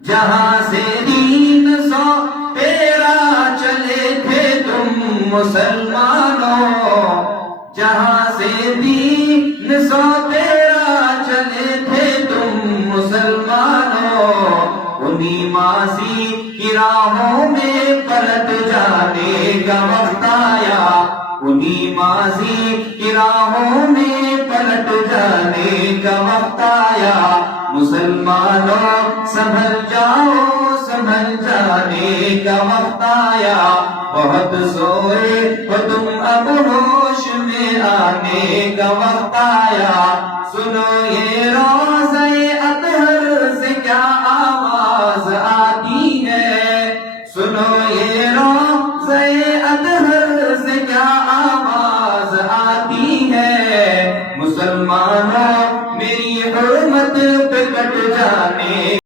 جہاں سے 313 چلے تھے تم مسلمانوں، جہاں سے 313 چلے تھے تم مسلمانوں، انہی ماضی کی راہوں میں پلٹ جانے کا وقت آیا، انہی ماضی کی راہوں میں پلٹ جانے کا وقت آیا۔ مسلمانوں سنبھل جاؤ، سنبھل جانے کا وقت آیا، بہت سوئے ہو تم اب ہوش میں آنے کا وقت آیا، سنو یہ رو